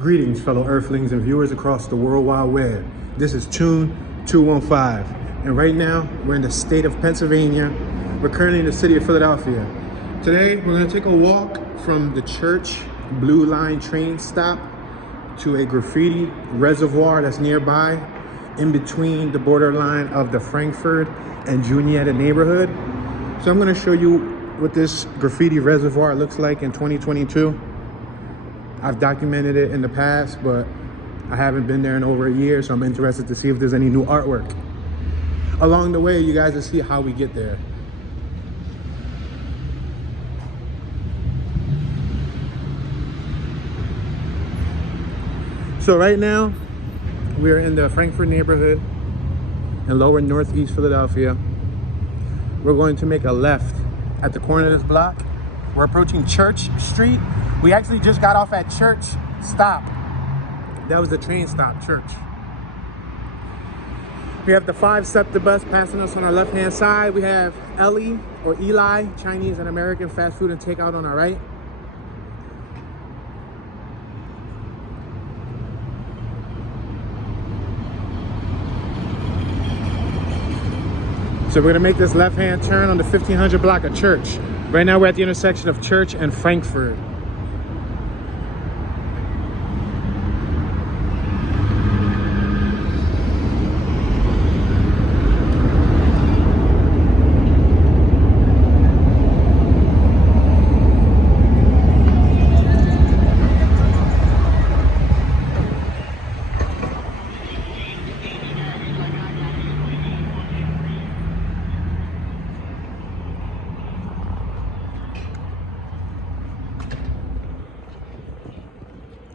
Greetings, fellow Earthlings and viewers across the World Wide Web. This is Toon 215, and right now we're in the state of Pennsylvania. We're currently in the city of Philadelphia. Today we're going to take a walk from the Church Blue Line train stop to a graffiti reservoir that's nearby, in between the borderline of the Frankfort and Juniata neighborhood. So I'm going to show you what this graffiti reservoir looks like in 2022. I've documented it in the past, but I haven't been there in over a year, so I'm interested to see if there's any new artwork. Along the way, you guys will see how we get there. So right now, we're in the Frankfort neighborhood in lower northeast Philadelphia. We're going to make a left at the corner of this block. We're approaching Church Street. We actually just got off at Church stop. That was the train stop, Church. We have the 5 SEPTA bus passing us on our left-hand side. We have Ellie or Eli, Chinese and American fast food and takeout on our right. So we're gonna make this left-hand turn on the 1500 block of Church. Right now we're at the intersection of Church and Frankford.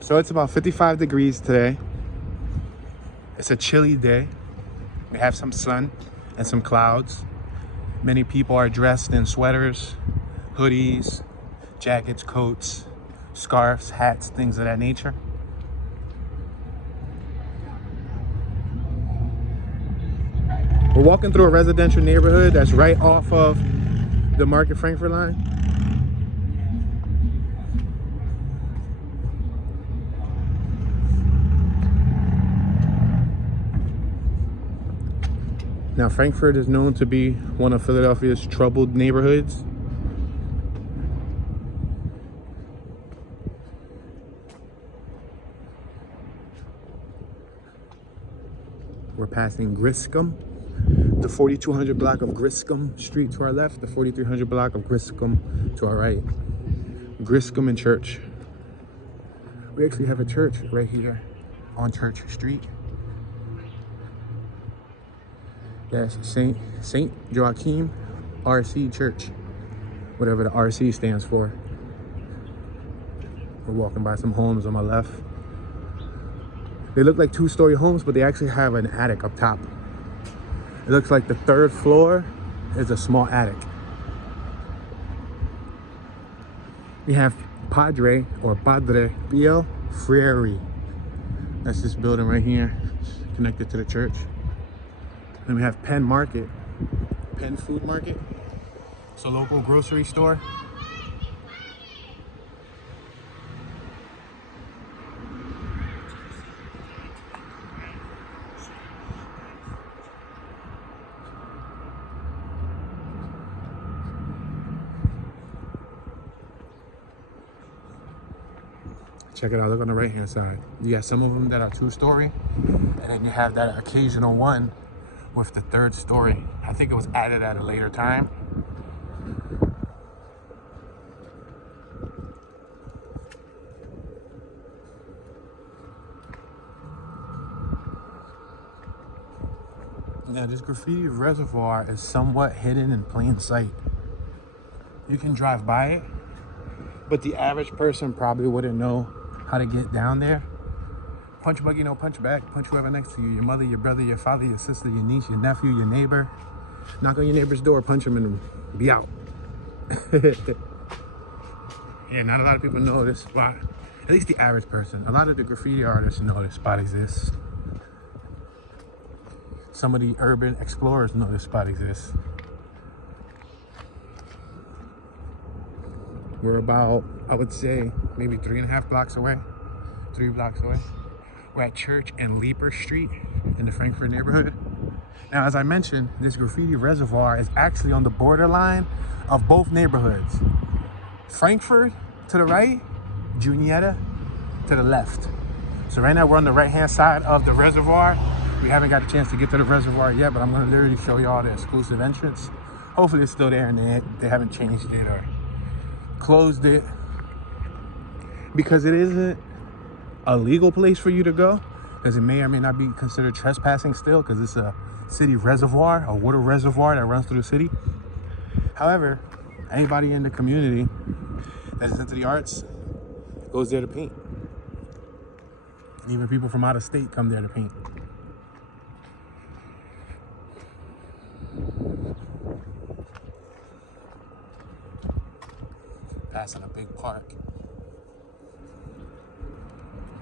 So it's about 55 degrees today. It's a chilly day. We have some sun and some clouds. Many people are dressed in sweaters, hoodies, jackets, coats, scarves, hats, things of that nature. We're walking through a residential neighborhood that's right off of the Market Frankfort line. Now, Frankfort is known to be one of Philadelphia's troubled neighborhoods. We're passing Griscom, the 4200 block of Griscom Street to our left, the 4300 block of Griscom to our right. Griscom and Church. We actually have a church right here on Church Street. That's St. Joachim RC Church, whatever the RC stands for. We're walking by some homes on my left. They look like 2-story homes, but they actually have an attic up top. It looks like the 3rd floor is a small attic. We have Padre Pio Freire. That's this building right here, connected to the church. Then we have Penn Market, Penn Food Market. It's a local grocery store. Check it out, look on the right-hand side. You got some of them that are 2-story, and then you have that occasional one with the 3rd story. I think it was added at a later time. Now, this graffiti reservoir is somewhat hidden in plain sight. You can drive by it, but the average person probably wouldn't know how to get down there. Punch buggy, no punch back. Punch whoever next to you. Your mother, your brother, your father, your sister, your niece, your nephew, your neighbor. Knock on your neighbor's door, punch him, and be out. Yeah, not a lot of people know this spot. At least the average person. A lot of the graffiti artists know this spot exists. Some of the urban explorers know this spot exists. We're about, I would say, maybe 3.5 blocks away 3 blocks away. We're at Church and Leaper Street in the Frankfort neighborhood. Now, as I mentioned, this graffiti reservoir is actually on the borderline of both neighborhoods. Frankfort to the right, Juniata to the left. So right now we're on the right-hand side of the reservoir. We haven't got a chance to get to the reservoir yet, but I'm gonna literally show y'all the exclusive entrance. Hopefully it's still there and they haven't changed it or closed it, because it isn't a legal place for you to go, because it may or may not be considered trespassing still, because it's a city reservoir, a water reservoir that runs through the city. However, anybody in the community that is into the arts goes there to paint. And even people from out of state come there to paint. Passing a big park.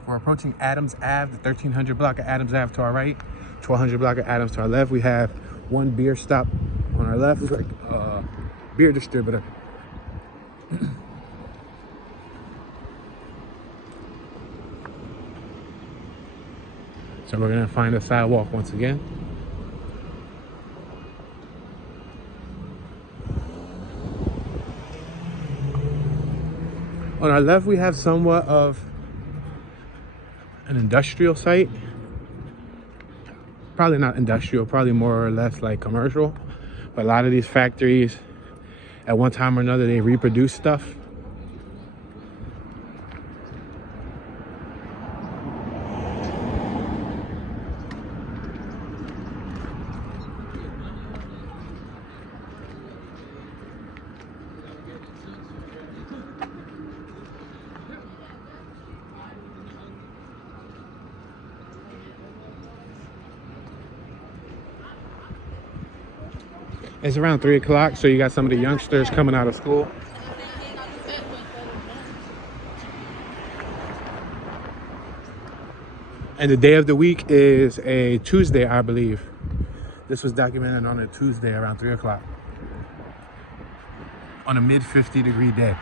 We're approaching Adams Ave, the 1300 block of Adams Ave to our right, 1200 block of Adams to our left. We have one beer stop on our left. It's like a beer distributor. So we're gonna find a sidewalk once again. On our left, we have somewhat of an industrial site. Probably not industrial, probably more or less like commercial. But a lot of these factories, at one time or another, they reproduce stuff. It's around 3 o'clock, so you got some of the youngsters coming out of school. And the day of the week is a Tuesday, I believe. This was documented on a Tuesday around 3 o'clock. On a mid 50-degree day.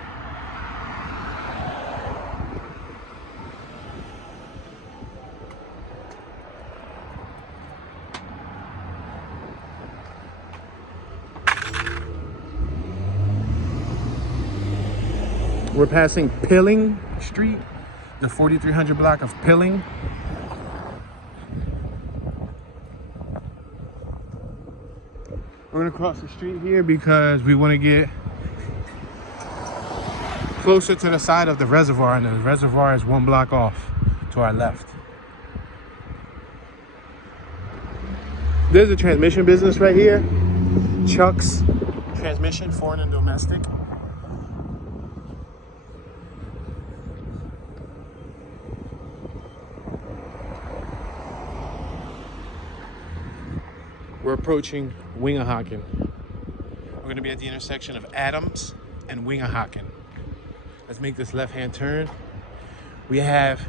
We're passing Pilling Street, the 4300 block of Pilling. We're gonna cross the street here because we want to get closer to the side of the reservoir, and the reservoir is 1 block off to our left. There's a transmission business right here. Chuck's Transmission, foreign and domestic. We're approaching Wingerhaken. We're going to be at the intersection of Adams and Wingerhaken. Let's make this left-hand turn. We have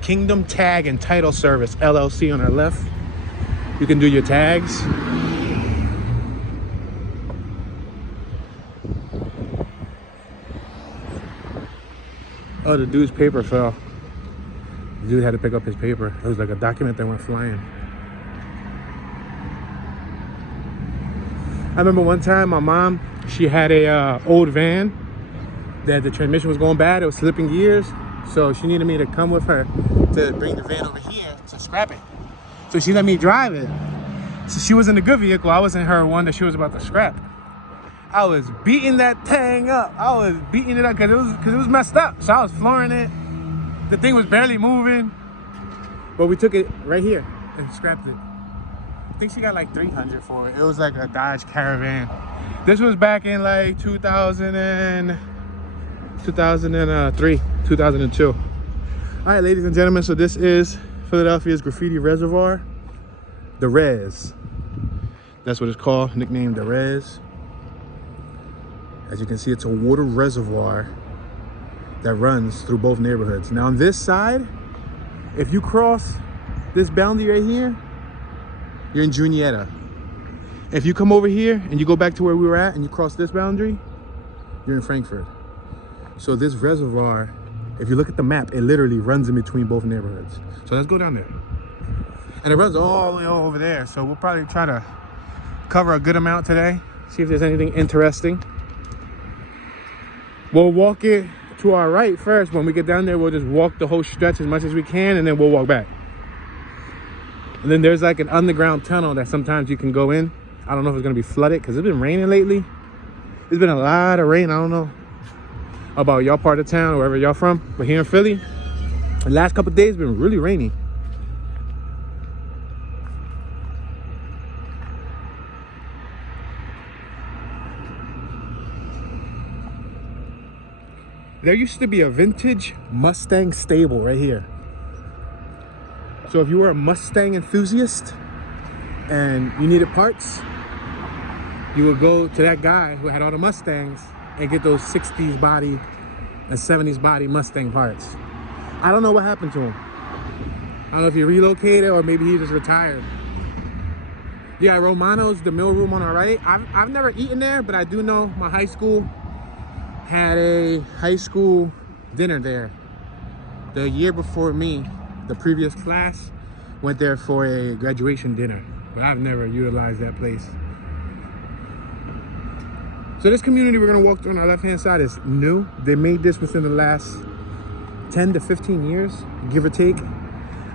Kingdom Tag and Title Service, LLC, on our left. You can do your tags. Oh, the dude's paper fell. The dude had to pick up his paper. It was like a document that went flying. I remember one time my mom, she had a old van that the transmission was going bad. It was slipping gears. So she needed me to come with her to bring the van over here to scrap it. So she let me drive it. So she was in the good vehicle. I was in her one that she was about to scrap. I was beating that thing up. I was beating it up because it was messed up. So I was flooring it. The thing was barely moving. But we took it right here and scrapped it. I think she got like 300 for it. It was like a Dodge Caravan. This was back in like 2003, 2002. All right, ladies and gentlemen, so this is Philadelphia's graffiti reservoir, the Rez. That's what it's called, nicknamed the Rez. As you can see, it's a water reservoir that runs through both neighborhoods. Now on this side, if you cross this boundary right here, you're in Juniata. If you come over here and you go back to where we were at and you cross this boundary, you're in Frankford. So this reservoir If you look at the map, it literally runs in between both neighborhoods. So let's go down there. And it runs all the way over there. So we'll probably try to cover a good amount today. See if there's anything interesting. We'll walk it to our right first. When we get down there, we'll just walk the whole stretch as much as we can, and then we'll walk back. And then there's like an underground tunnel that sometimes you can go in. I don't know if it's gonna be flooded because it's been raining lately. There's been a lot of rain. I don't know about y'all part of town, wherever y'all from, but here in Philly, the last couple of days been really rainy. There used to be a vintage Mustang stable right here. So if you were a Mustang enthusiast and you needed parts, you would go to that guy who had all the Mustangs and get those 60s body and 70s body Mustang parts. I don't know what happened to him. I don't know if he relocated or maybe he just retired. Yeah, Romano's, the mill room on our right. I've never eaten there, but I do know my high school had a high school dinner there. The year before me, the previous class went there for a graduation dinner, but I've never utilized that place. So this community we're gonna walk through on our left-hand side is new. They made this within the last 10 to 15 years, give or take.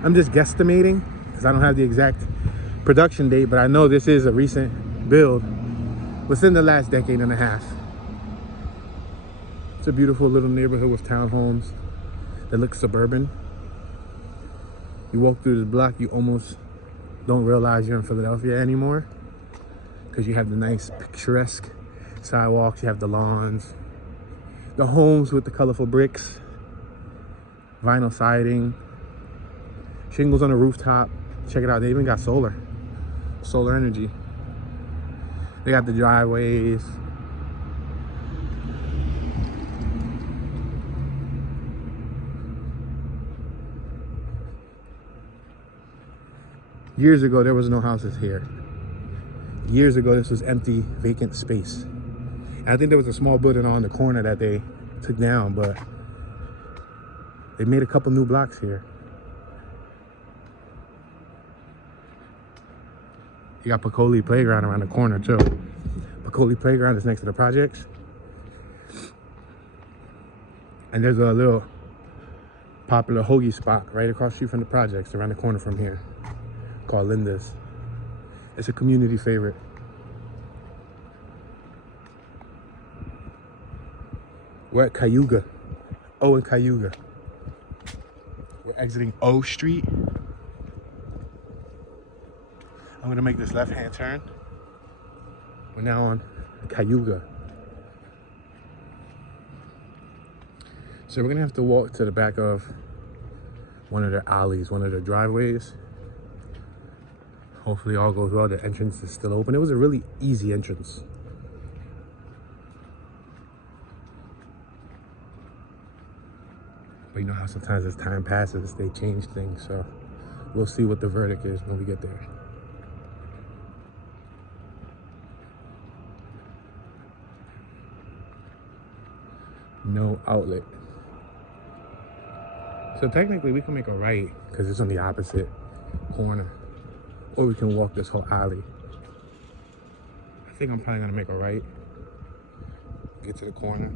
I'm just guesstimating because I don't have the exact production date, but I know this is a recent build within the last decade and a half. It's a beautiful little neighborhood with townhomes that look suburban. You walk through this block, you almost don't realize you're in Philadelphia anymore because you have the nice picturesque sidewalks, you have the lawns, the homes with the colorful bricks, vinyl siding, shingles on the rooftop. Check it out, they even got solar energy. They got the driveways. Years ago, there was no houses here. Years ago, this was empty, vacant space. And I think there was a small building on the corner that they took down, but they made a couple new blocks here. You got Piccoli Playground around the corner too. Piccoli Playground is next to the projects. And there's a little popular hoagie spot right across the street from the projects, around the corner from here, called Linda's. It's a community favorite. We're at Cayuga. O and Cayuga. We're exiting O Street. I'm gonna make this left-hand turn. We're now on Cayuga. So we're gonna have to walk to the back of one of their alleys, one of their driveways. Hopefully all goes well. The entrance is still open. It was a really easy entrance. But you know how sometimes as time passes, they change things. So we'll see what the verdict is when we get there. No outlet. So technically we can make a right because it's on the opposite corner. Or we can walk this whole alley. I think I'm probably gonna make a right. Get to the corner.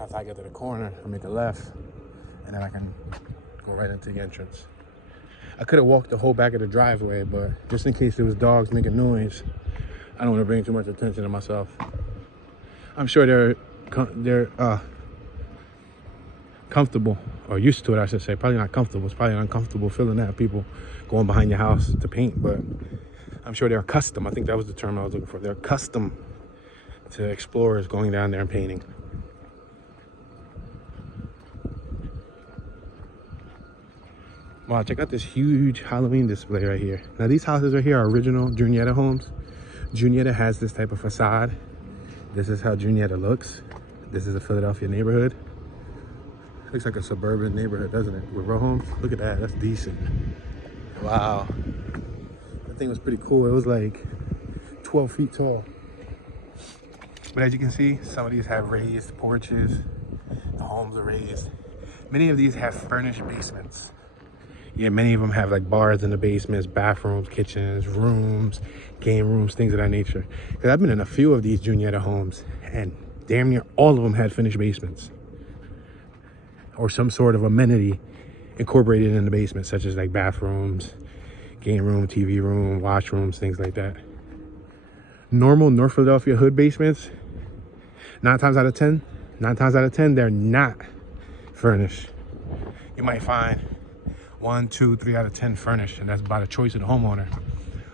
After I get to the corner, I'll make a left, and then I can go right into the entrance. I could have walked the whole back of the driveway, but just in case there was dogs making noise, I don't want to bring too much attention to myself. I'm sure they're comfortable, or used to it, I should say. Probably not comfortable. It's probably an uncomfortable feeling to have people going behind your house to paint, but I'm sure they're accustomed. I think that was the term I was looking for. They're accustomed to explorers going down there and painting. Wow, check out this huge Halloween display right here. Now these houses right here are original Junietta homes. Junietta has this type of facade. This is how Junietta looks. This is a Philadelphia neighborhood. Looks like a suburban neighborhood, doesn't it? With row homes. Look at that, that's decent. Wow. That thing was pretty cool. It was like 12 feet tall. But as you can see, some of these have raised porches. The homes are raised. Many of these have furnished basements. Yeah, many of them have like bars in the basements, bathrooms, kitchens, rooms, game rooms, things of that nature. Because I've been in a few of these Juniata homes, and damn near all of them had finished basements or some sort of amenity incorporated in the basement, such as like bathrooms, game room, TV room, washrooms, things like that. Normal North Philadelphia hood basements, nine times out of 10, they're not furnished. You might find 1, 2, 3 out of 10 furnished, and that's by the choice of the homeowner.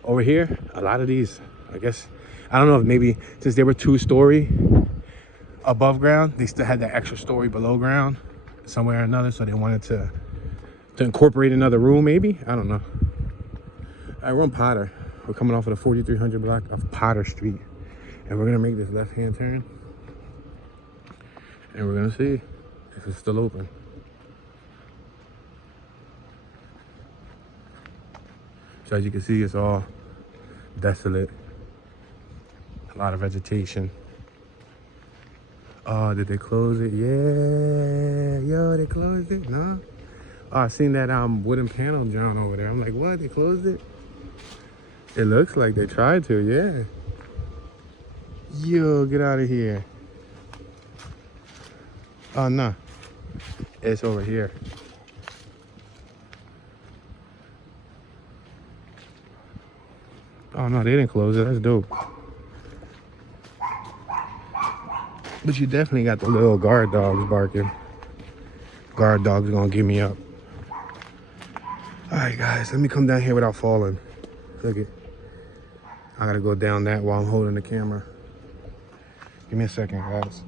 Over here, a lot of these, I guess, I don't know if maybe since they were 2-story above ground, they still had that extra story below ground somewhere or another, so they wanted to incorporate another room, maybe. I don't know. All right, we're on Potter. We're coming off of the 4300 block of Potter Street, and we're gonna make this left-hand turn, and we're gonna see if it's still open. So as you can see, it's all desolate. A lot of vegetation. Oh, did they close it? Yeah, yo, they closed it? No? Oh, I seen that wooden panel John over there. I'm like, what? They closed it? It looks like they tried to, yeah. Yo, get out of here. Oh, no. It's over here. Oh, no, they didn't close it. That's dope. But you definitely got the little guard dogs barking. Guard dogs gonna get me up. All right, guys, let me come down here without falling. Look it. I gotta go down that while I'm holding the camera. Give me a second, guys.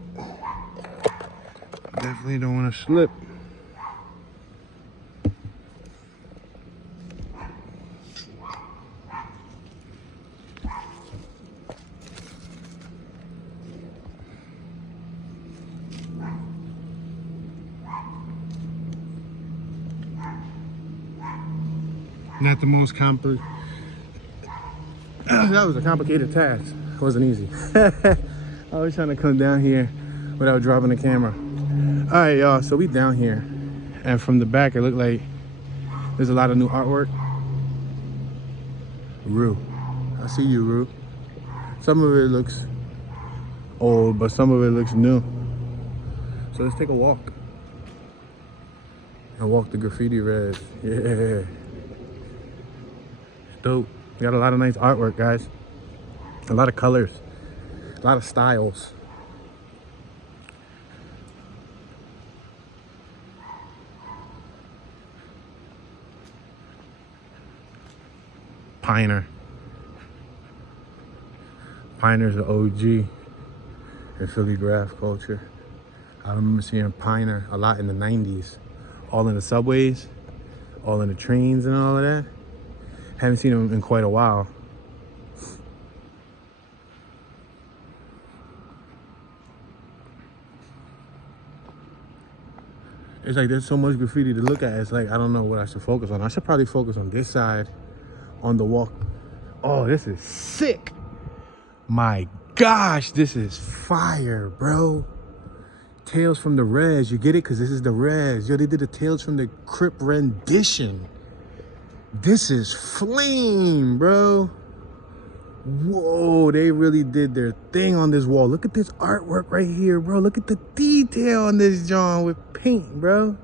Definitely don't want to slip. Not the most complicated. That was a complicated task. It wasn't easy. I was trying to come down here without dropping the camera. All right, y'all. So we down here, and from the back, it looked like there's a lot of new artwork. Rue, I see you, Rue. Some of it looks old, but some of it looks new. So let's take a walk and walk the Graffiti Rez. Yeah. Dope. We got a lot of nice artwork, guys. A lot of colors, a lot of styles. Piner. Piner's an OG in Philly graph culture. I remember seeing Piner a lot in the 90s. All in the subways, all in the trains and all of that. Haven't seen him in quite a while. It's like there's so much graffiti to look at. It's like, I don't know what I should focus on. I should probably focus on this side, on the walk. Oh, this is sick. My gosh, this is fire, bro. Tales from the Rez. You get it? Because this is the Rez. Yo, they did the Tales from the Crypt rendition. This is flame, bro. Whoa, they really did their thing on this wall. Look at this artwork right here, bro. Look at the detail on this John with paint, bro.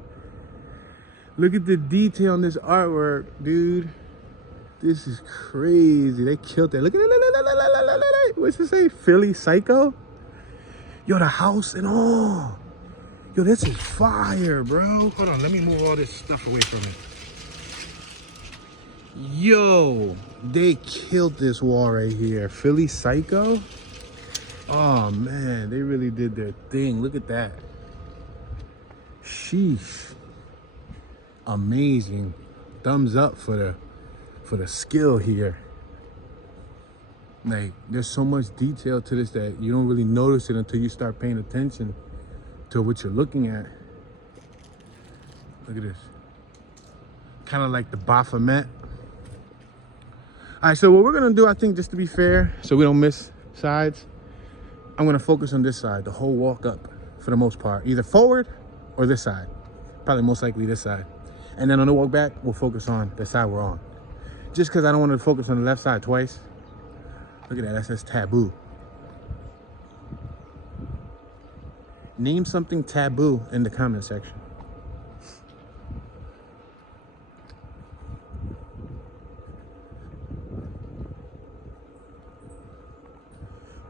Look at the detail on this artwork, dude. This is crazy. They killed that. Look at it. What's it say? Philly Psycho? Yo, the house and all. Yo, this is fire, bro. Hold on, let me move all this stuff away from it. Yo, they killed this wall right here. Philly Psycho? Oh man, they really did their thing. Look at that. Sheesh. Amazing. Thumbs up for the skill here. Like, there's so much detail to this that you don't really notice it until you start paying attention to what you're looking at. Look at this. Kind of like the Baphomet. All right, so what we're gonna do, I think, just to be fair, so we don't miss sides, I'm gonna focus on this side, the whole walk up for the most part, either forward or this side. Probably most likely this side. And then on the walk back, we'll focus on the side we're on. Just because I don't want to focus on the left side twice. Look at that, that says taboo. Name something taboo in the comment section.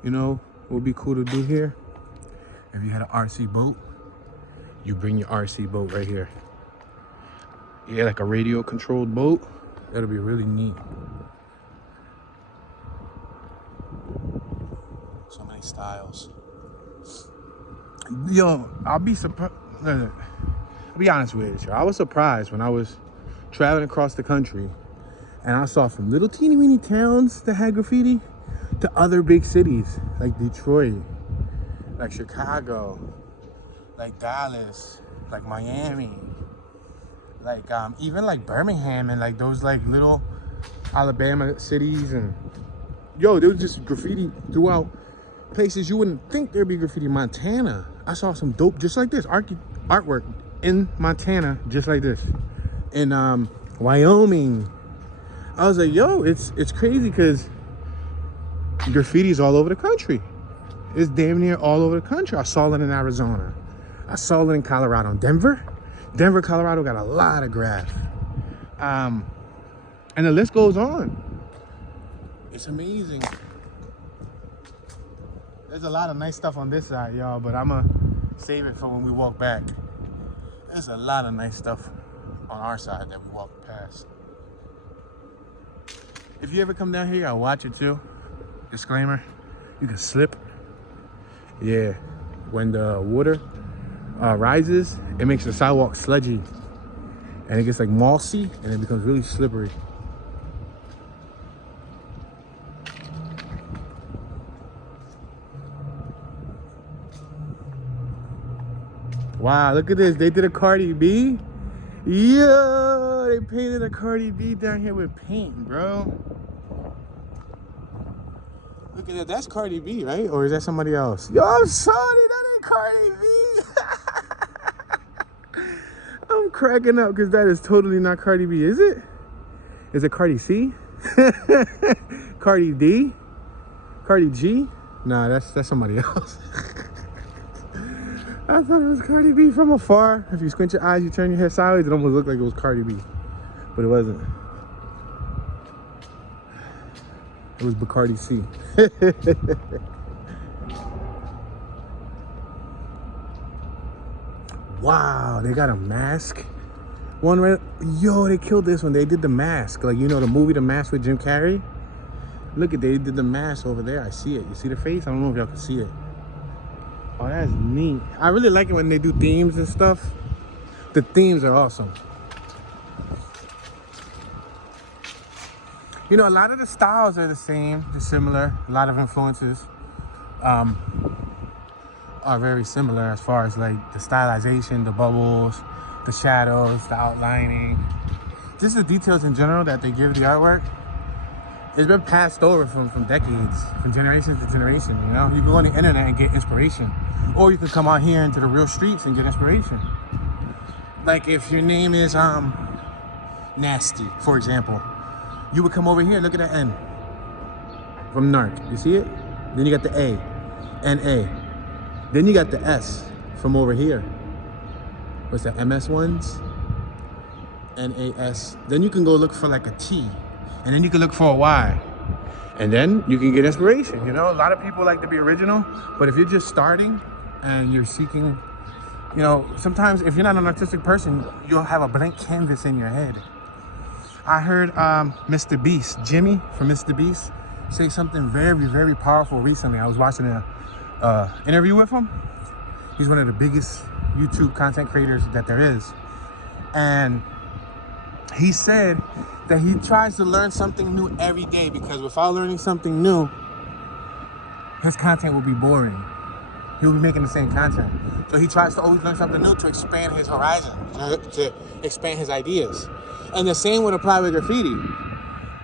You know what would be cool to do here? If you had an RC boat, you bring your RC boat right here. Yeah, like a radio controlled boat. That'll be really neat. So many styles. Yo, I'll be surprised. I'll be honest with you. I was surprised when I was traveling across the country and I saw from little teeny weeny towns that had graffiti to other big cities like Detroit, like Chicago, like Dallas, like Miami, like even like Birmingham and like those like little Alabama cities. And yo, there was just graffiti throughout places you wouldn't think there'd be graffiti. Montana, I saw some dope just like this artwork in Montana, just like this. In Wyoming, I was like, yo, it's crazy because graffiti's all over the country. It's damn near all over the country. I saw it in Arizona. I saw it in Colorado. Denver, Colorado got a lot of graph. And the list goes on. It's amazing. There's a lot of nice stuff on this side, y'all, but I'm gonna save it for when we walk back. There's a lot of nice stuff on our side that we walk past. If you ever come down here, I'll watch it too. Disclaimer, you can slip. Yeah, when the water rises, it makes the sidewalk sludgy and it gets like mossy and it becomes really slippery. Wow, look at this. They did a Cardi B. Yeah, they painted a Cardi B down here with paint, bro. Look at that. That's Cardi B, right? Or is that somebody else? Yo, I'm sorry. That ain't Cardi B. I'm cracking up because that is totally not Cardi B, is it? Is it Cardi C? Cardi D? Cardi G? Nah, that's somebody else. I thought it was Cardi B from afar. If you squint your eyes, you turn your head sideways, it almost looked like it was Cardi B. But it wasn't. It was Bacardi C. Wow, they got a mask. One right, yo, they killed this one. They did the mask. Like, you know, the movie The Mask with Jim Carrey? Look at, they did the mask over there. I see it. You see the face? I don't know if y'all can see it. Oh, that's neat. I really like it when they do themes and stuff. The themes are awesome. You know, a lot of the styles are the same, they're similar. A lot of influences are very similar as far as like the stylization, the bubbles, the shadows, the outlining. Just the details in general that they give the artwork. It's been passed over from decades, from generation to generation, you know? You can go on the internet and get inspiration. Or you can come out here into the real streets and get inspiration. Like if your name is Nasty, for example, you would come over here, look at the N from Narc, you see it? Then you got the A, N-A. Then you got the S from over here. What's that, MS ones? N-A-S. Then you can go look for like a T. And then you can look for a Y. And then you can get inspiration, you know? A lot of people like to be original, but if you're just starting and you're seeking, you know, sometimes if you're not an artistic person, you'll have a blank canvas in your head. I heard Mr. Beast, Jimmy from Mr. Beast, say something very, very powerful recently. I was watching an interview with him. He's one of the biggest YouTube content creators that there is. And he said that he tries to learn something new every day because without learning something new, his content will be boring. He'll be making the same content. So he tries to always learn something new to expand his horizon, to expand his ideas. And the same would apply with graffiti.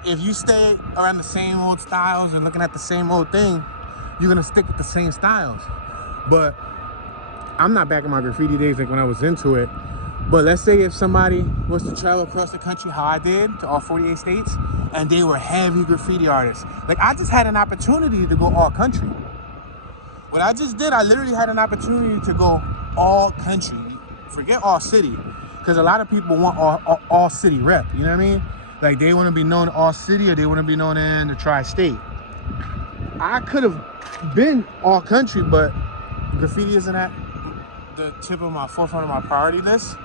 If you stay around the same old styles and looking at the same old thing, you're gonna stick with the same styles. But I'm not back in my graffiti days like when I was into it. But let's say if somebody was to travel across the country, how I did, to all 48 states, and they were heavy graffiti artists. Like, I just had an opportunity to go all country. What I just did, I literally had an opportunity to go all country. Forget all city. Because a lot of people want all city rep, you know what I mean? Like, they want to be known all city or they want to be known in the tri-state. I could have been all country, but graffiti isn't at the forefront of my priority list.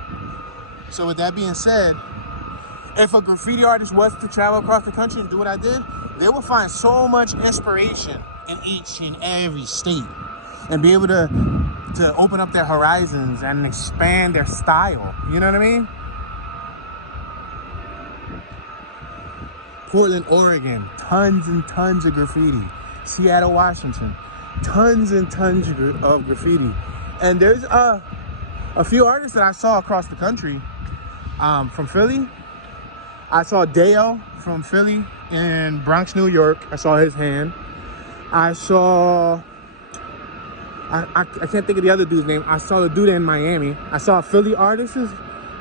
So with that being said, if a graffiti artist was to travel across the country and do what I did, they will find so much inspiration in each and every state and be able to open up their horizons and expand their style. You know what I mean? Portland, Oregon, tons and tons of graffiti. Seattle, Washington, tons and tons of graffiti. And there's a few artists that I saw across the country. From Philly, I saw Dale from Philly in Bronx, New York. I saw his hand. I saw, I can't think of the other dude's name. I saw the dude in Miami. I saw a Philly artist's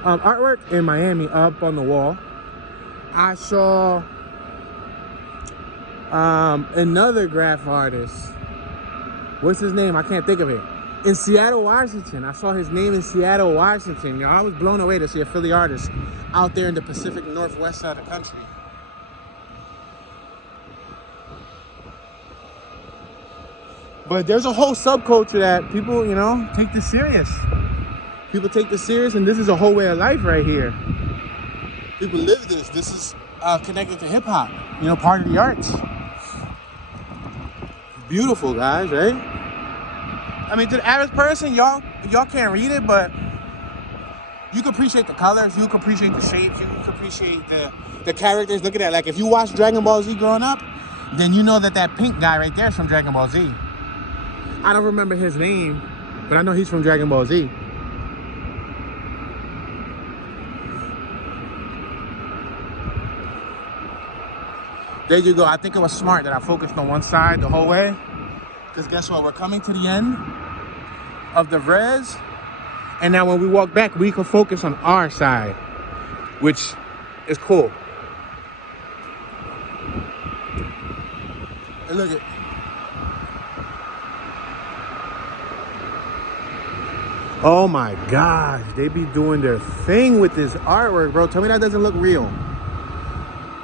artwork in Miami up on the wall. I saw another graph artist. What's his name? I can't think of it. In Seattle, Washington. I saw his name in Seattle, Washington. Yo, I was blown away to see a Philly artist out there in the Pacific Northwest side of the country. But there's a whole subculture that people, you know, take this serious. People take this serious, and this is a whole way of life right here. People live this. This is connected to hip hop, you know, part of the arts. Beautiful, guys, right? I mean, to the average person, y'all can't read it, but you can appreciate the colors, you can appreciate the shapes, you can appreciate the characters. Look at that. Like, if you watched Dragon Ball Z growing up, then you know that pink guy right there is from Dragon Ball Z. I don't remember his name, but I know he's from Dragon Ball Z. There you go. I think it was smart that I focused on one side the whole way. Because guess what? We're coming to the end of the Rez. And now when we walk back, we can focus on our side, which is cool. And look at, oh my gosh, they be doing their thing with this artwork, bro. Tell me that doesn't look real.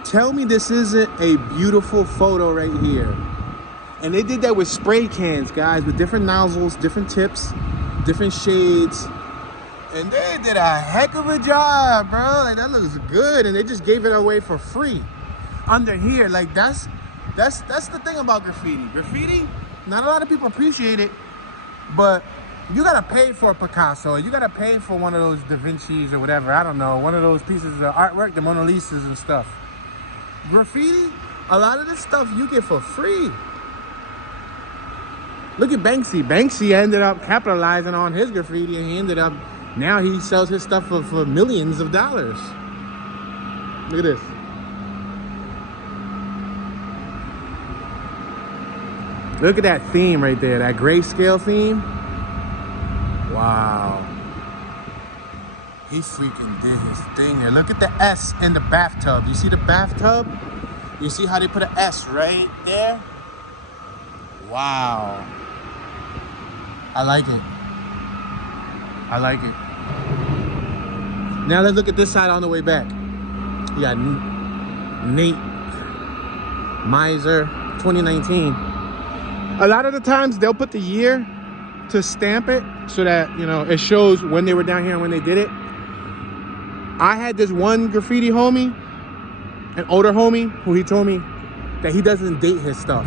Tell me this isn't a beautiful photo right here. And they did that with spray cans, guys, with different nozzles, different tips, different shades. And they did a heck of a job, bro. Like, that looks good. And they just gave it away for free under here. Like, that's the thing about graffiti. Graffiti, not a lot of people appreciate it, but you gotta pay for a Picasso. You gotta pay for one of those Da Vinci's or whatever. I don't know, one of those pieces of artwork, the Mona Lisas and stuff. Graffiti, a lot of this stuff you get for free. Look at Banksy. Banksy ended up capitalizing on his graffiti, and he ended up, now he sells his stuff for millions of dollars. Look at this. Look at that theme right there, that grayscale theme. Wow. He freaking did his thing there. Look at the S in the bathtub. You see the bathtub? You see how they put an S right there? Wow. I like it. I like it. Now let's look at this side on the way back. You got Nate Miser 2019. A lot of the times they'll put the year to stamp it so that, you know, it shows when they were down here and when they did it. I had this one graffiti homie, an older homie, who he told me that he doesn't date his stuff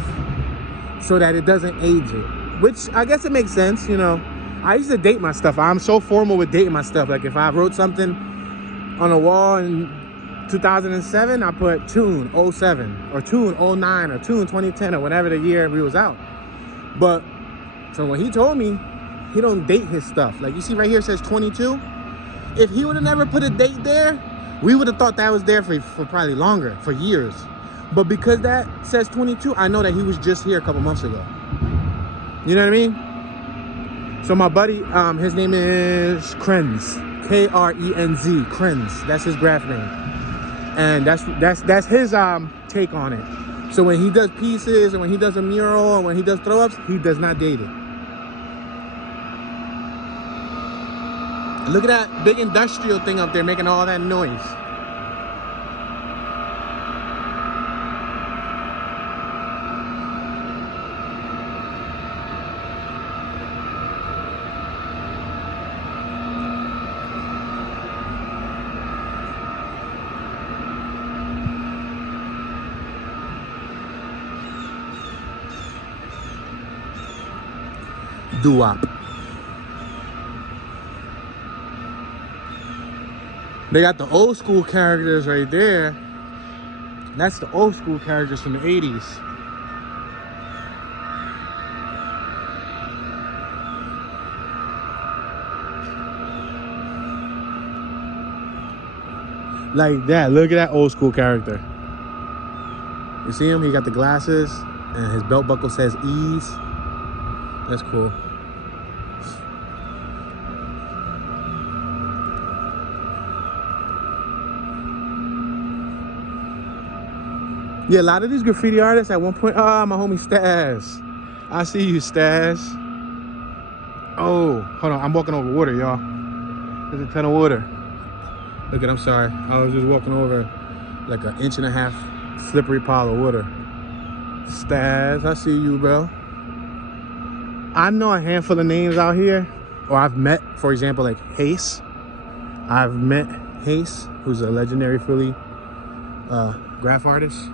so that it doesn't age it. Which I guess it makes sense, you know. I used to date my stuff. I'm so formal with dating my stuff. Like, if I wrote something on a wall in 2007, I put Toon 07 or Toon 09 or Toon 2010 or whatever the year we was out. But so when he told me he don't date his stuff, like you see right here it says 22. If he would have never put a date there, we would have thought that was there for probably longer, for years. But because that says 22, I know that he was just here a couple months ago. You know what I mean? So my buddy, his name is Krenz, Krenz, Krenz. That's his graph name, and that's his take on it. So when he does pieces, and when he does a mural, or when he does throw ups, he does not date it. Look at that big industrial thing up there making all that noise. Doo-wop. They got the old school characters right there. That's the old school characters from the 80s. Like that. Look at that old school character. You see him? He got the glasses and his belt buckle says ease. That's cool. Yeah, a lot of these graffiti artists at one point, my homie Stas. I see you, Stas. Oh, hold on, I'm walking over water, y'all. There's a ton of water. Look at, I'm sorry. I was just walking over like 1.5 inch slippery pile of water. Stas, I see you, bro. I know a handful of names out here, or I've met, for example, like Hayes. I've met Hayes, who's a legendary Philly graph artist.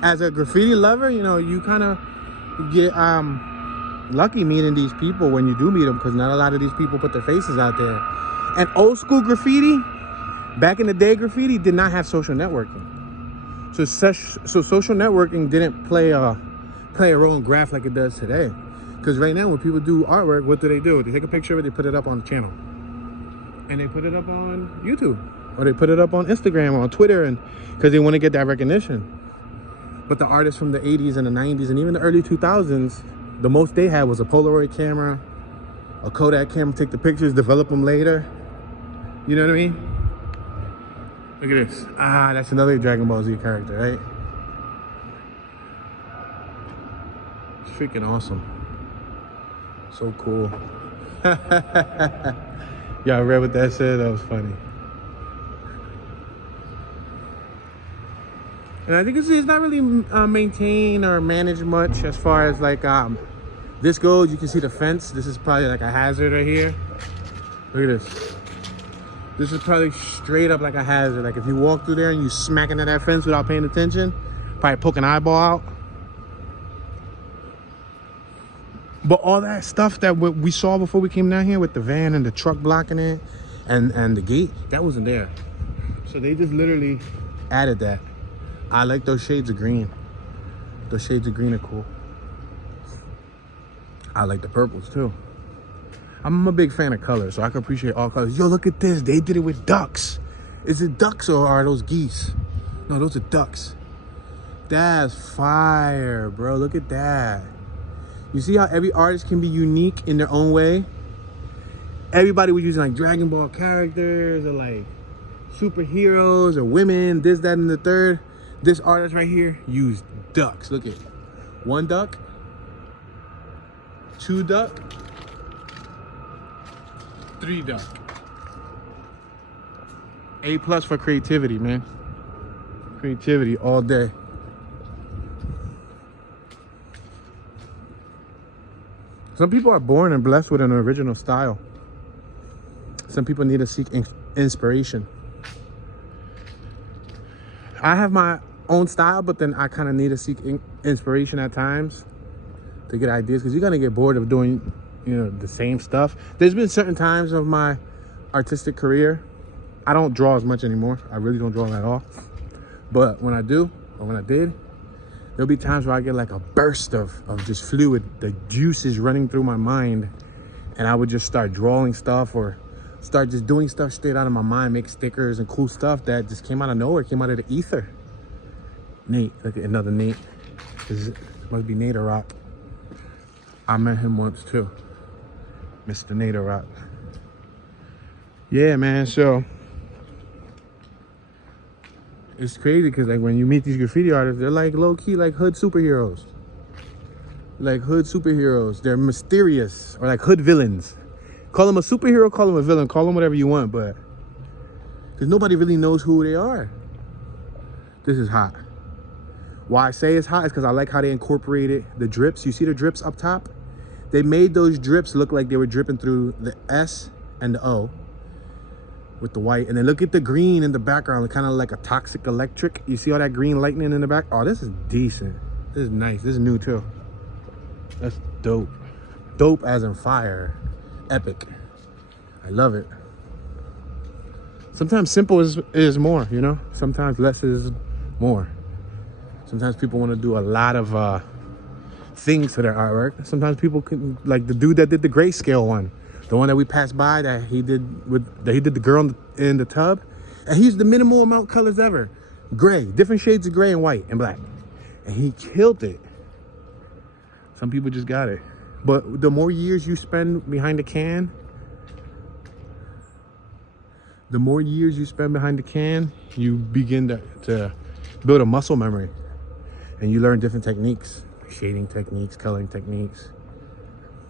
As a graffiti lover, you know, you kind of get lucky meeting these people when you do meet them, because not a lot of these people put their faces out there. And old school graffiti, back in the day, graffiti did not have social networking. So social networking didn't play a role in graph like it does today. Because right now when people do artwork, what do? They take a picture of it, they put it up on the channel. And they put it up on YouTube. Or they put it up on Instagram or on Twitter, and because they want to get that recognition. But the artists from the 80s and the 90s and even the early 2000s, the most they had was a Polaroid camera, a Kodak camera, take the pictures, develop them later. You know what I mean? Look at this. Ah, that's another Dragon Ball Z character, right? It's freaking awesome. So cool. Y'all read what that said? That was funny. And I think it's not really maintained or managed much as far as like this goes. You can see the fence. This is probably like a hazard right here. Look at this. This is probably straight up like a hazard. Like if you walk through there and you smack into that fence without paying attention, probably poke an eyeball out. But all that stuff that we saw before we came down here with the van and the truck blocking it and the gate, that wasn't there. So they just literally added that. I like those shades of green. Those shades of green are cool. I like the purples too. I'm a big fan of colors, so I can appreciate all colors. Yo, look at this. They did it with ducks. Is it ducks or are those geese? No, those are ducks. That's fire, bro. Look at that. You see how every artist can be unique in their own way? Everybody was using like Dragon Ball characters or like superheroes or women, this, that, and the third. This artist right here used ducks. Look at it. 1 duck, 2 duck, 3 duck. A+ for creativity, man. Creativity all day. Some people are born and blessed with an original style. Some people need to seek inspiration. I have my own style, but then I kind of need to seek inspiration at times to get ideas, because you're gonna get bored of doing, you know, the same stuff. There's been certain times of my artistic career, I don't draw as much anymore. I really don't draw at all. But when I do, or when I did, there'll be times where I get like a burst of just fluid, the juices running through my mind, and I would just start drawing stuff or start just doing stuff straight out of my mind, make stickers and cool stuff that just came out of nowhere, came out of the ether. Nate, look at another Nate. This must be Nate Rock. I met him once too, Mr. Nate Rock. Yeah, man. So it's crazy because like when you meet these graffiti artists, they're like low key like hood superheroes. Like hood superheroes. They're mysterious, or like hood villains. Call them a superhero, call them a villain, call them whatever you want, but because nobody really knows who they are. This is hot. Why I say it's hot is because I like how they incorporated the drips. You see the drips up top? They made those drips look like they were dripping through the S and the O with the white. And then look at the green in the background, kind of like a toxic electric. You see all that green lightning in the back? Oh, this is decent. This is nice. This is new too. That's dope. Dope as in fire. Epic. I love it. Sometimes simple is more, you know? Sometimes less is more. Sometimes people want to do a lot of things to their artwork. Sometimes people can, like the dude that did the grayscale one, the one that we passed by that he did the girl in the tub, and he used the minimal amount of colors ever, gray, different shades of gray and white and black, and he killed it. Some people just got it, but the more years you spend behind the can, you begin to build a muscle memory. And you learn different techniques, shading techniques, coloring techniques.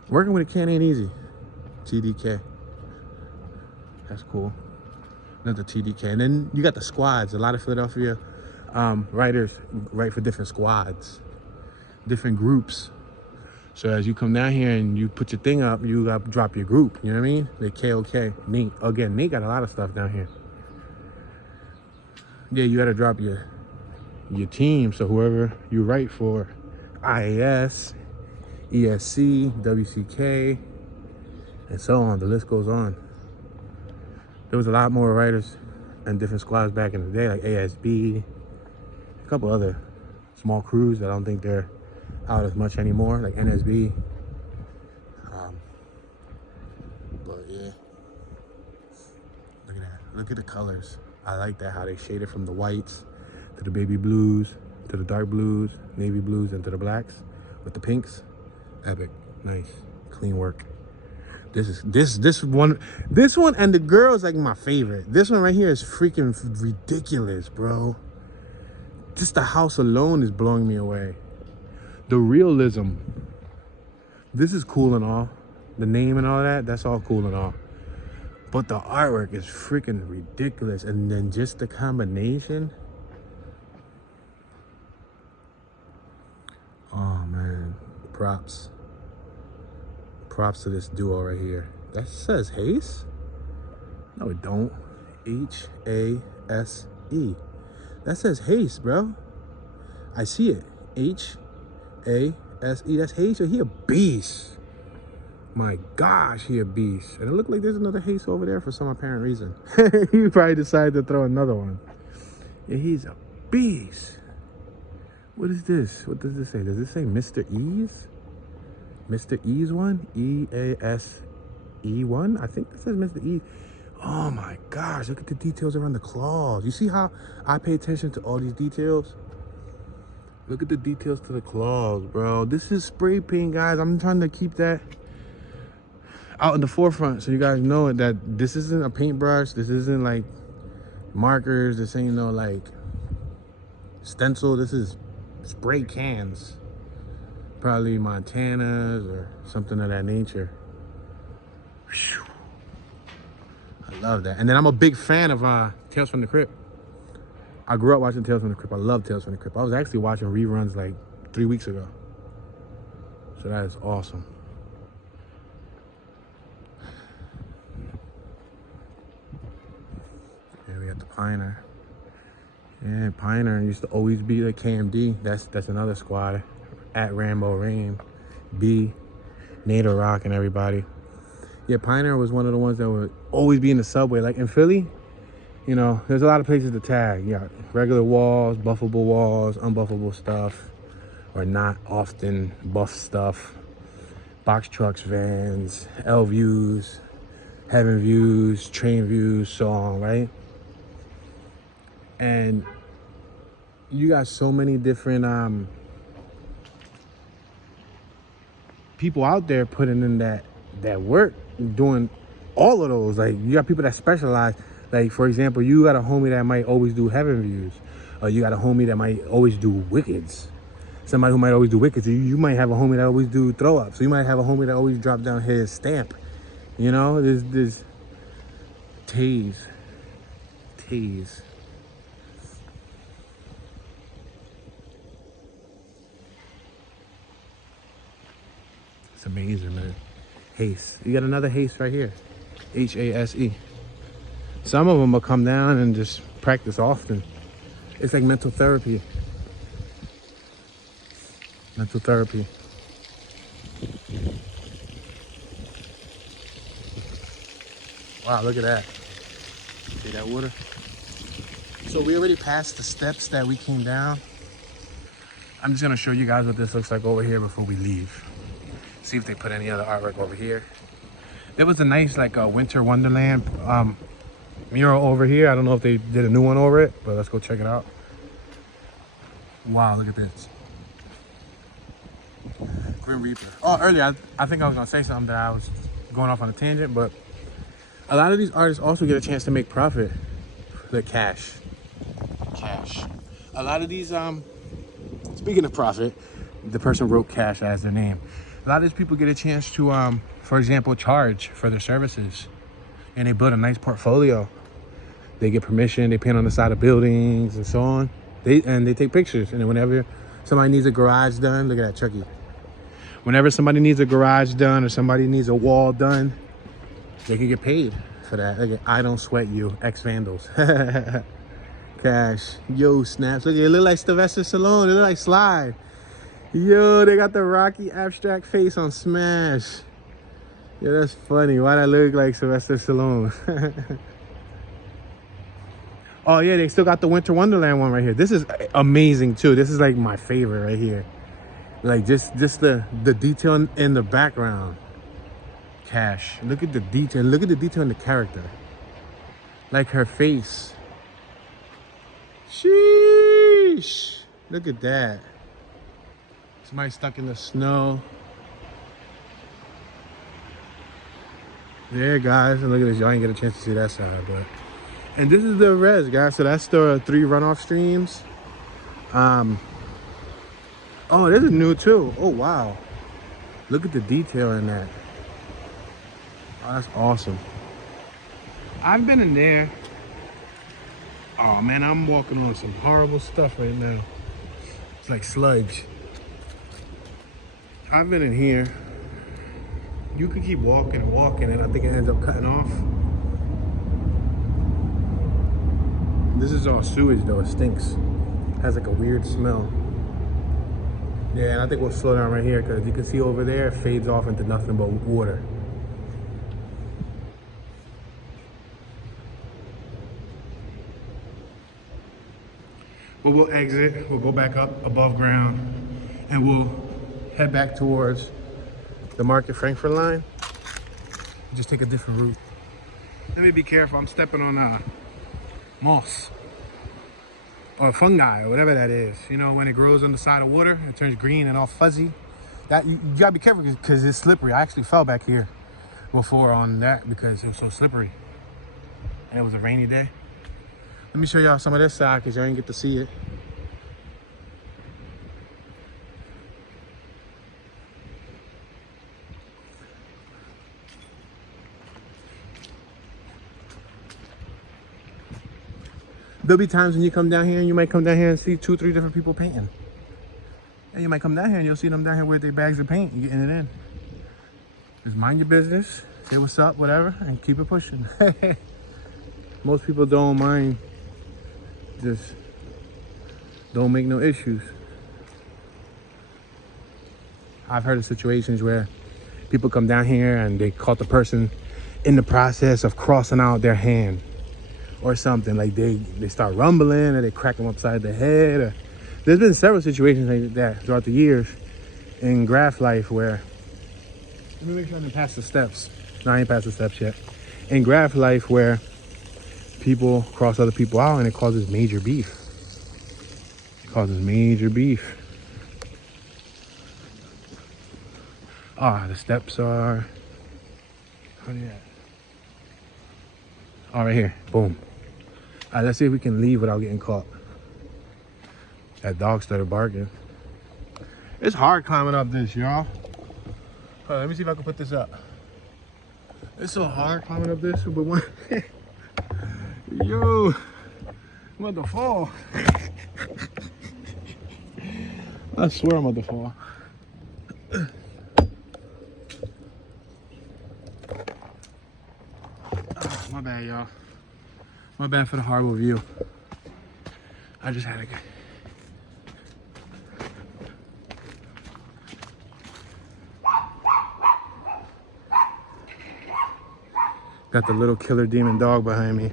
Working with a can ain't easy. TDK. That's cool. Another TDK. And then you got the squads. A lot of Philadelphia writers write for different squads, different groups. So as you come down here and you put your thing up, you got to drop your group. You know what I mean? The KOK. Nate. Again, Nate got a lot of stuff down here. Yeah, you got to drop your team, so whoever you write for, IAS, ESC, WCK, and so on, the list goes on. There was a lot more writers and different squads back in the day, like ASB, a couple other small crews that I don't think they're out as much anymore, like NSB. But yeah, look at that, look at the colors. I like that, how they shaded from the whites to the baby blues, to the dark blues, navy blues, and to the blacks with the pinks. Epic, nice, clean work. This one and the girl's like my favorite. This one right here is freaking ridiculous, bro. Just the house alone is blowing me away. The realism. This is cool and all. The name and all that, that's all cool and all. But the artwork is freaking ridiculous. And then just the combination. Oh man, props to this duo right here. That says Hayes? No, it don't. H-A-S-E. That says Hayes, bro. I see it. H-A-S-E. That's Hayes. So he a beast. My gosh, he a beast. And it looked like there's another Hayes over there for some apparent reason. He probably decided to throw another one. Yeah, he's a beast. What is this? What does this say? Does this say Mr. Ease? Mr. Ease one? E-A-S-E one? I think this says Mr. Ease. Oh my gosh, look at the details around the claws. You see how I pay attention to all these details? Look at the details to the claws, bro. This is spray paint, guys. I'm trying to keep that out in the forefront so you guys know that this isn't a paintbrush. This isn't like markers. This ain't no like stencil. This is spray cans, probably Montana's or something of that nature. Whew. I love that. And then I'm a big fan of Tales from the Crypt. I grew up watching Tales from the Crypt. I love Tales from the Crypt. I was actually watching reruns like 3 weeks ago. So that is awesome. Here we got the Piner. Yeah, Piner used to always be the KMD. That's another squad. At Rambo Rain, B, Nader Rock, and everybody. Yeah, Piner was one of the ones that would always be in the subway. Like in Philly, you know, there's a lot of places to tag. You got regular walls, buffable walls, unbuffable stuff, or not often buff stuff. Box trucks, vans, L-views, heaven views, train views, so on, right? And you got so many different people out there putting in that work, doing all of those. Like, you got people that specialize. Like, for example, you got a homie that might always do heaven views, or you got a homie that might always do wickeds. Somebody who might always do wickeds. You might have a homie that always do throw ups. So you might have a homie that always drop down his stamp. You know, there's tase. It's amazing, man. Haste. You got another haste right here. H-A-S-E. Some of them will come down and just practice often. It's like mental therapy. Mental therapy. Wow, look at that. See that water? So we already passed the steps that we came down. I'm just gonna show you guys what this looks like over here before we leave. See if they put any other artwork over here. There was a nice like winter wonderland mural over here. I don't know if they did a new one over it, but let's go check it out. Wow, look at this. Grim Reaper. Oh, earlier I think I was gonna say something that I was going off on a tangent, but a lot of these artists also get a chance to make profit. The cash. A lot of these speaking of profit, the person wrote cash as their name. A lot of these people get a chance to for example, charge for their services, and they build a nice portfolio. They get permission, they paint on the side of buildings and so on. They take pictures, and then whenever somebody needs a garage done, look at that Chucky. Whenever somebody needs a garage done or somebody needs a wall done, they can get paid for that. Look at I Don't Sweat You, ex-Vandals. Cash. Yo, snaps. Look at it, look like Sylvester Stallone. It look like Slide. Yo, they got the Rocky abstract face on Smash. Yeah, that's funny. Why'd I look like Sylvester Stallone? Oh yeah, they still got the Winter Wonderland one right here. This is amazing too. This is like my favorite right here. Like just the detail in the background. Cash. Look at the detail. Look at the detail in the character. Like her face. Sheesh. Look at that. Somebody stuck in the snow. There, guys. And look at this. Y'all ain't get a chance to see that side, but. And this is the res, guys. So that's the 3 runoff streams. Oh, this is new too. Oh, wow. Look at the detail in that. Oh, that's awesome. I've been in there. Oh, man, I'm walking on some horrible stuff right now. It's like sludge. I've been in here. You could keep walking and walking, and I think it ends up cutting off. This is all sewage though, it stinks. Has like a weird smell. Yeah, and I think we'll slow down right here because you can see over there, it fades off into nothing but water. But we'll exit, we'll go back up above ground, and we'll head back towards the Market Frankfurt line. Just take a different route. Let me be careful, I'm stepping on moss or fungi or whatever that is. You know, when it grows on the side of water, it turns green and all fuzzy. That you gotta be careful because it's slippery. I actually fell back here before on that because it was so slippery. And it was a rainy day. Let me show y'all some of this side because y'all didn't get to see it. There'll be times when you come down here and you might come down here and see 2 or 3 different people painting. And you might come down here and you'll see them down here with their bags of paint and getting it in. Just mind your business, say what's up, whatever, and keep it pushing. Most people don't mind. Just don't make no issues. I've heard of situations where people come down here and they caught the person in the process of crossing out their hand or something. Like they start rumbling or they crack them upside the head. Or, there's been several situations like that throughout the years in graph life where, let me make sure I didn't pass the steps. No, I ain't passed the steps yet. in graph life where people cross other people out and it causes major beef. It causes major beef. Ah, the steps are... How do you at? Oh, right here. Boom. All right, let's see if we can leave without getting caught. That dog started barking. It's hard climbing up this, y'all. Let me see if I can put this up. It's so hard climbing up this, but one... Yo, I'm about to fall. I swear I'm about to fall. Oh, my bad, y'all. My bad for the horrible view. I just had to get... Got the little killer demon dog behind me.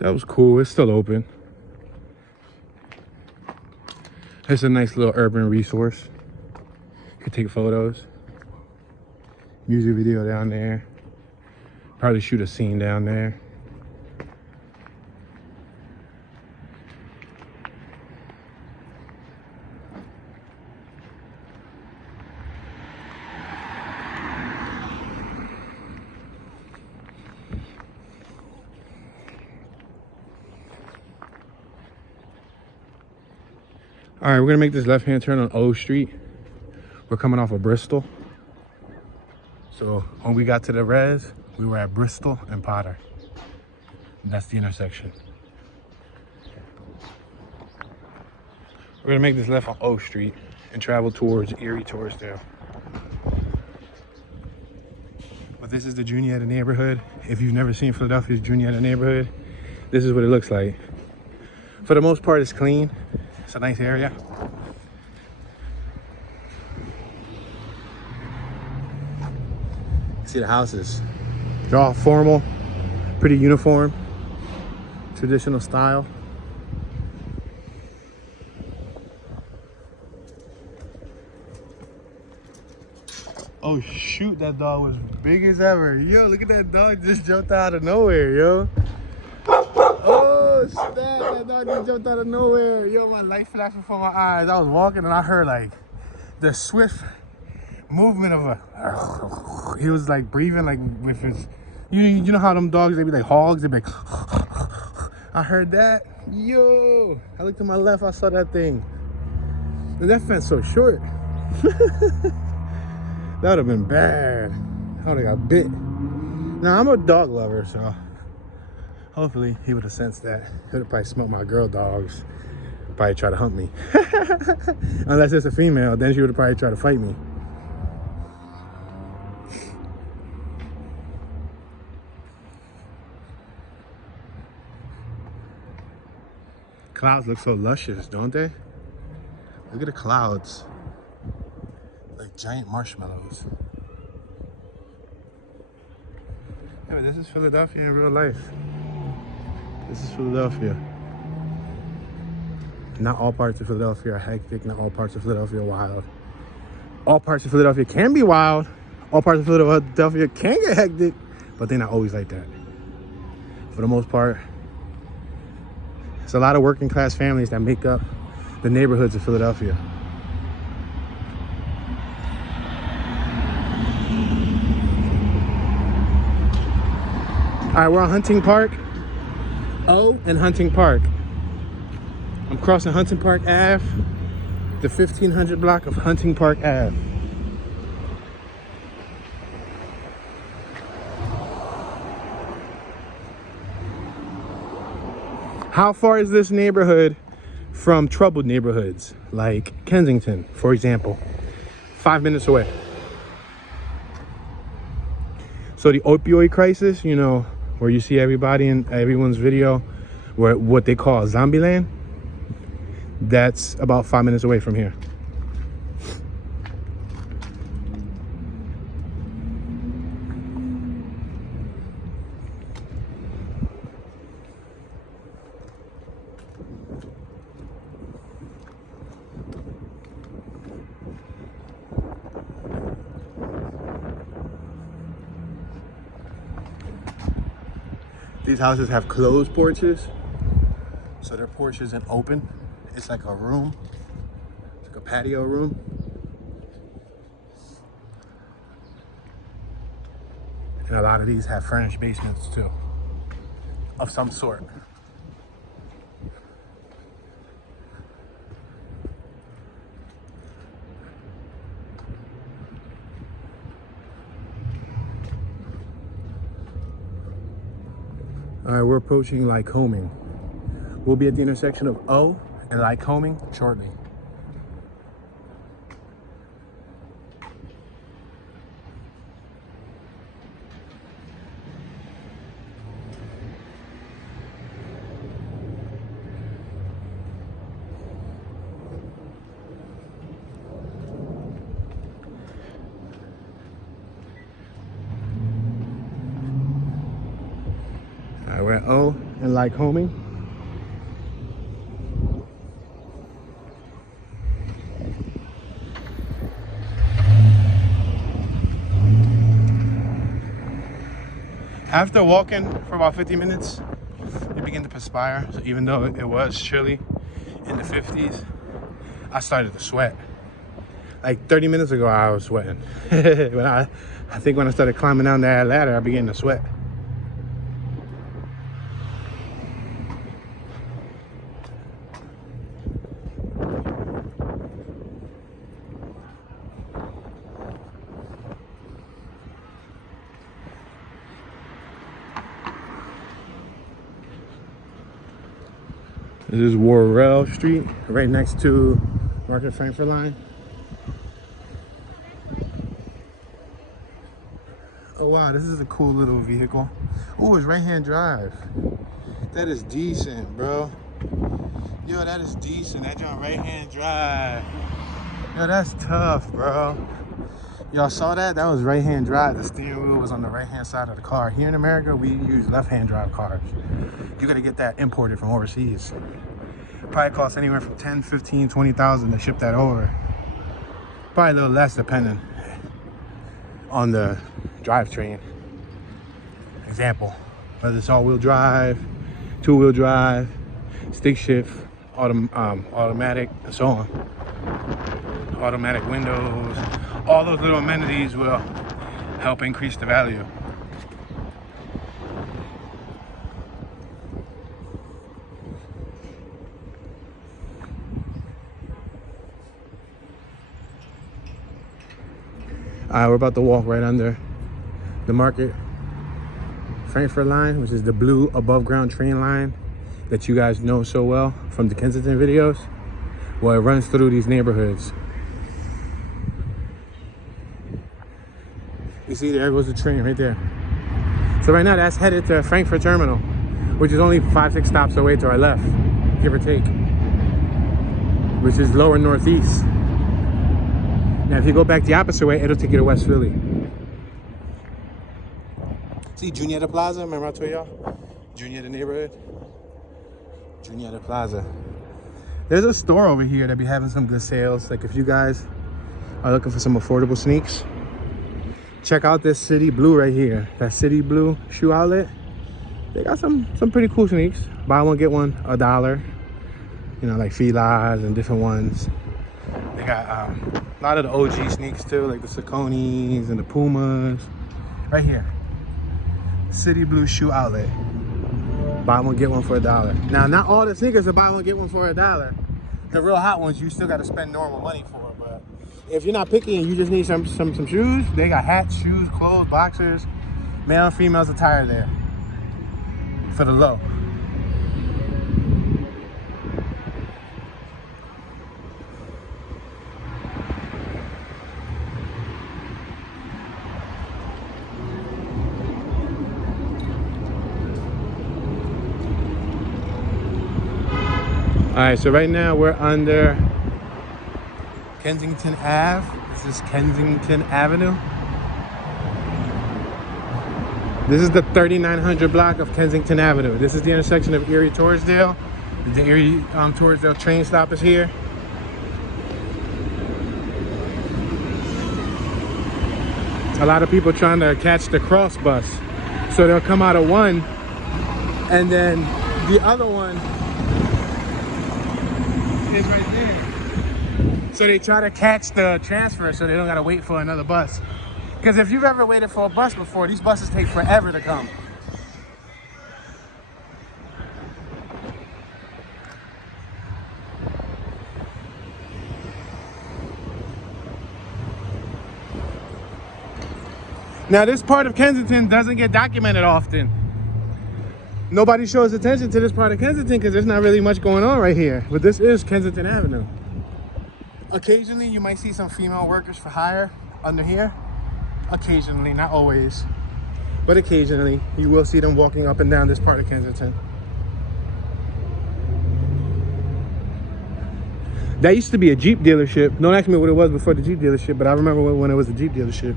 That was cool. It's still open. It's a nice little urban resource. You can take photos. Music video down there. Probably shoot a scene down there. All right, we're gonna make this left-hand turn on O Street. We're coming off of Bristol. So when we got to the Res, we were at Bristol and Potter. And that's the intersection. We're gonna make this left on O Street and travel towards Erie, Torresdale. But this is the Juniata neighborhood. If you've never seen Philadelphia's Juniata neighborhood, this is what it looks like. For the most part, it's clean. It's a nice area. See the houses. They're all formal, pretty uniform, traditional style. Oh shoot, that dog was big as ever. Yo, look at that dog just jumped out of nowhere, yo. Oh snap, that dog just jumped out of nowhere. Yo, my light flashed before my eyes. I was walking and I heard like the swift movement of a... He was like breathing like with his... You know how them dogs, they be like hogs, they be like... I heard that. Yo, I looked to my left, I saw that thing. And that fence so short. That would have been bad. I would have got bit. Now, I'm a dog lover, so hopefully he would have sensed that. He would have probably smelled my girl dogs. Probably try to hunt me. Unless it's a female, then she would have probably tried to fight me. Clouds look so luscious, don't they? Look at the clouds. Like giant marshmallows. Yeah, but this is Philadelphia in real life. This is Philadelphia. Not all parts of Philadelphia are hectic. Not all parts of Philadelphia are wild. All parts of Philadelphia can be wild. All parts of Philadelphia can get hectic, but they're not always like that. For the most part, it's a lot of working class families that make up the neighborhoods of Philadelphia. All right, we're on Hunting Park. O and Hunting Park. I'm crossing Hunting Park Ave, the 1500 block of Hunting Park Ave. How far is this neighborhood from troubled neighborhoods like Kensington, for example? 5 minutes away. So the opioid crisis, you know, where you see everybody in everyone's video what they call Zombieland. That's about 5 minutes away from here. These houses have closed porches, so their porch isn't open. It's like a room, it's like a patio room. And a lot of these have furnished basements too, of some sort. All right, we're approaching Lycoming. We'll be at the intersection of O and Lycoming shortly. All right, we're at O and Lycoming. After walking for about 50 minutes, you begin to perspire. So even though it was chilly in the 50s, I started to sweat. Like 30 minutes ago, I was sweating. I think when I started climbing down that ladder, I began to sweat. This is Worrell Street, right next to Market Frankfort line. Oh wow, this is a cool little vehicle. Oh, it's right-hand drive. That is decent, bro. Yo, that is decent. That joint right-hand drive. Yo, that's tough, bro. Y'all saw that? That was right-hand drive. The steering wheel was on the right-hand side of the car. Here in America, we use left-hand drive cars. You gotta get that imported from overseas. Probably costs anywhere from 10, 15, 20,000 to ship that over. Probably a little less depending on the drivetrain. Example, whether it's all-wheel drive, two-wheel drive, stick shift, automatic, and so on. Automatic windows, all those little amenities will help increase the value. We're about to walk right under the Market Frankfort line, which is the blue above ground train line that you guys know so well from the Kensington videos. Well, it runs through these neighborhoods. You see, there goes the train right there. So right now that's headed to Frankfort Terminal, which is only 5-6 stops away to our left, give or take, which is lower northeast. Now, if you go back the opposite way, it'll take you to West Philly. See Juniata Plaza? Remember I told y'all? Juniata neighborhood? Juniata Plaza. There's a store over here that be having some good sales. Like if you guys are looking for some affordable sneaks, check out this City Blue right here. That City Blue shoe outlet. They got some pretty cool sneaks. Buy one, get one, $1. You know, like Fila's and different ones. They got a lot of the OG sneaks too, like the Sauconys and the Pumas. Right here. City Blue shoe outlet. Buy one, get one for $1. Now, not all the sneakers are buy one, get one for $1. The real hot ones, you still got to spend normal money for. But if you're not picky and you just need some shoes, they got hats, shoes, clothes, boxers, male and female's attire there for the low. right, so right now we're under Kensington Ave. This is Kensington Avenue. This is the 3900 block of Kensington Avenue. This is the intersection of Erie Torresdale. The Erie Torresdale train stop is here. A lot of people trying to catch the cross bus. So they'll come out of one and then the other one is right there. So they try to catch the transfer so they don't gotta wait for another bus. Because if you've ever waited for a bus before, these buses take forever to come. Now this part of Kensington doesn't get documented often. Nobody shows attention to this part of Kensington because there's not really much going on right here. But this is Kensington Avenue. Occasionally you might see some female workers for hire under here. Occasionally, not always, but occasionally you will see them walking up and down this part of Kensington. That used to be a Jeep dealership. Don't ask me what it was before the Jeep dealership, but I remember when it was a Jeep dealership.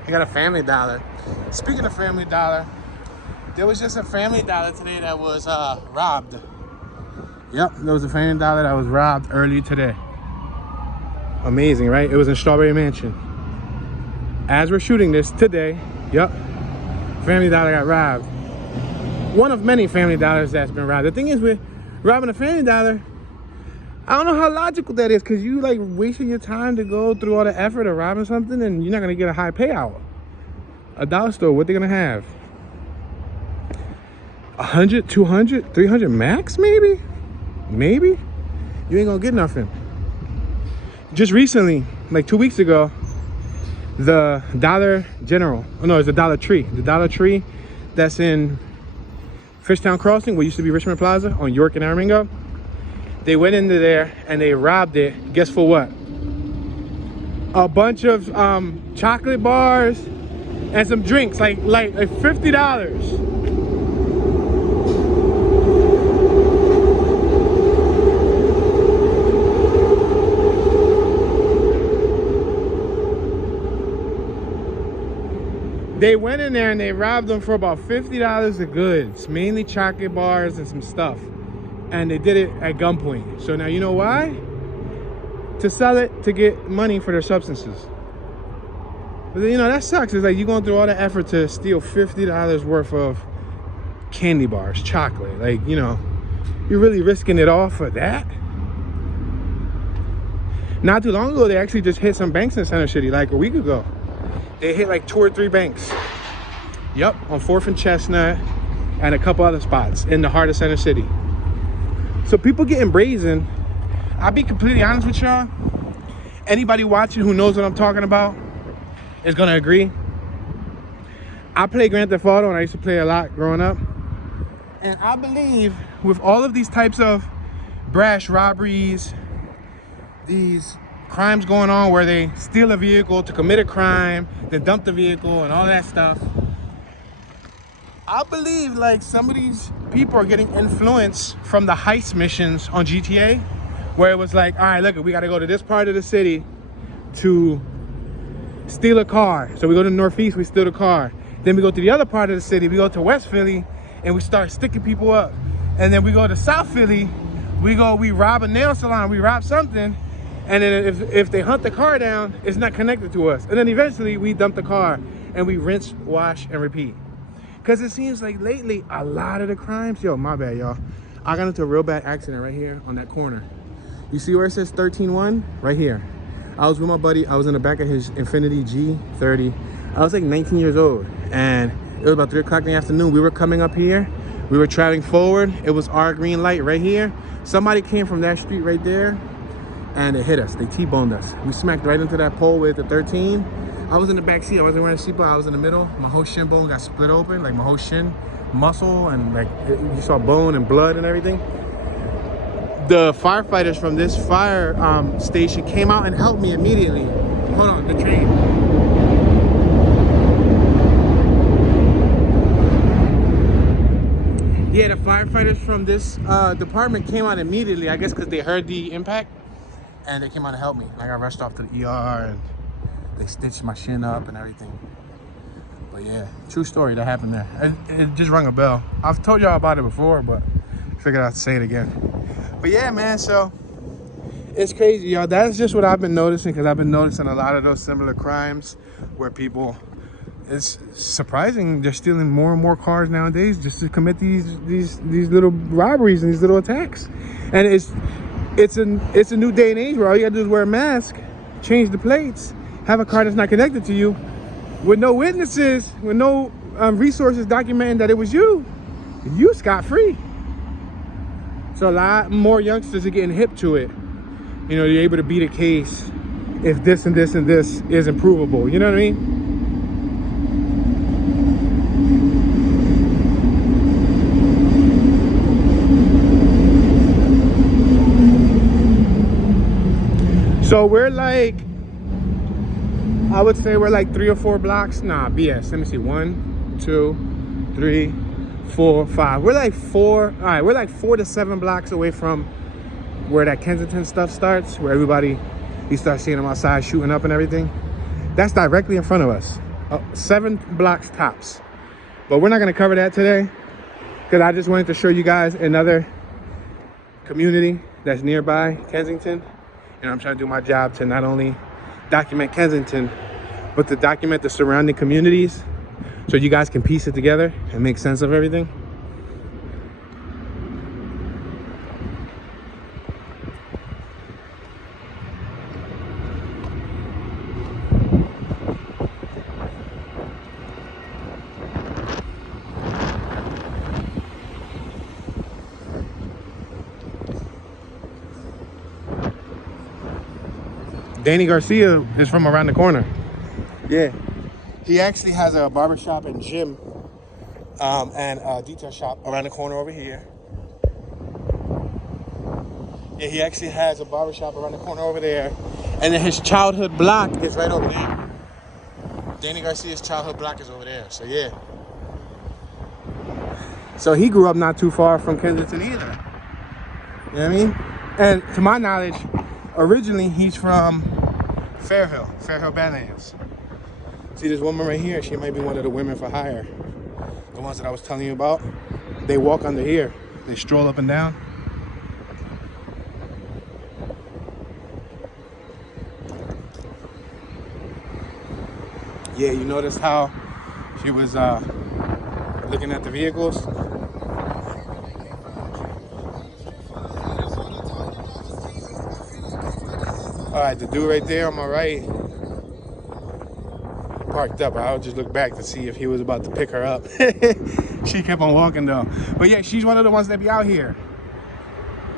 I got a Family Dollar. Speaking of Family Dollar, there was just a Family Dollar today that was robbed. Yep, there was a Family Dollar that was robbed early today. Amazing, right? It was in Strawberry Mansion. As we're shooting this today, yep, Family Dollar got robbed. One of many Family Dollars that's been robbed. The thing is with robbing a Family Dollar, I don't know how logical that is, because you like wasting your time to go through all the effort of robbing something and you're not going to get a high payout. A dollar store, what they going to have? 100, 200, 300 max maybe? Maybe? You ain't going to get nothing. Just recently, like 2 weeks ago, the Dollar General, oh no, it's the Dollar Tree. The Dollar Tree that's in Fishtown Crossing, what used to be Richmond Plaza on York and Aramingo. They went into there and they robbed it. Guess for what? A bunch of chocolate bars and some drinks, like $50. They went in there and they robbed them for about $50 of goods, mainly chocolate bars and some stuff. And they did it at gunpoint. So now you know why? To sell it, to get money for their substances. But you know, that sucks. It's like you're going through all the effort to steal $50 worth of candy bars, chocolate. Like, you know, you're really risking it all for that? Not too long ago, they actually just hit some banks in Center City, like a week ago. They hit like 2 or 3 banks. Yep, on 4th and Chestnut and a couple other spots in the heart of Center City. So people getting brazen. I'll be completely honest with y'all. Anybody watching who knows what I'm talking about is gonna agree. I play Grand Theft Auto and I used to play a lot growing up. And I believe with all of these types of brash robberies, these crimes going on where they steal a vehicle to commit a crime, then dump the vehicle and all that stuff, I believe like some of these people are getting influence from the heist missions on GTA, where it was like, all right, look, we got to go to this part of the city to steal a car. So we go to the Northeast, we steal the car. Then we go to the other part of the city, we go to West Philly, and we start sticking people up. And then we go to South Philly, we rob a nail salon, we rob something, and then if they hunt the car down, it's not connected to us. And then eventually we dump the car and we rinse, wash, and repeat. Because it seems like lately, a lot of the crimes, yo, my bad, y'all. I got into a real bad accident right here on that corner. You see where it says 13-1? Right here. I was with my buddy. I was in the back of his Infiniti G30. I was like 19 years old. And it was about 3 o'clock in the afternoon. We were coming up here. We were traveling forward. It was our green light right here. Somebody came from that street right there. And it hit us. They T-boned us. We smacked right into that pole with the 13. I was in the back seat. I wasn't wearing a seatbelt. I was in the middle. My whole shin bone got split open. Like my whole shin muscle and like you saw bone and blood and everything. The firefighters from this fire station came out and helped me immediately. Hold on, the train. Yeah, the firefighters from this department came out immediately, I guess because they heard the impact, and they came out to help me. I got rushed off to the ER and they stitched my shin up and everything. But yeah, true story that happened there. It just rung a bell. I've told y'all about it before, but figured I'd say it again. But yeah, man, so it's crazy, y'all. That's just what I've been noticing, because I've been noticing a lot of those similar crimes where people, it's surprising, they're stealing more and more cars nowadays just to commit these little robberies and these little attacks. And it's a new day and age where all you gotta do is wear a mask, change the plates, have a car that's not connected to you, with no witnesses, with no resources documenting that it was you scot-free. So a lot more youngsters are getting hip to it. You know, you're able to beat a case if this and this and this is improvable. You know what I mean? So we're like, I would say we're like 3 or 4 blocks. Nah, BS. Let me see. 1, 2, 3, 4, 5. We're like 4. All right, we're like 4 to 7 blocks away from where that Kensington stuff starts, where everybody, you start seeing them outside shooting up and everything. That's directly in front of us. 7 blocks tops. But we're not going to cover that today, because I just wanted to show you guys another community that's nearby Kensington. And I'm trying to do my job to not only document Kensington, but to document the surrounding communities, so you guys can piece it together and make sense of everything. Danny Garcia is from around the corner. Yeah, he actually has a barbershop and gym and a detail shop around the corner over here. Yeah, he actually has a barbershop around the corner over there, and then his childhood block is right over there. Danny Garcia's childhood block is over there. So yeah, so he grew up not too far from Kensington either. You know what I mean? And to my knowledge, originally he's from Fairhill Badlands. See this woman right here? She might be one of the women for hire. The ones that I was telling you about. They walk under here. They stroll up and down. Yeah, you notice how she was looking at the vehicles? All right, the dude right there on my right parked up. I'll just look back to see if he was about to pick her up. She kept on walking though. But yeah, she's one of the ones that be out here.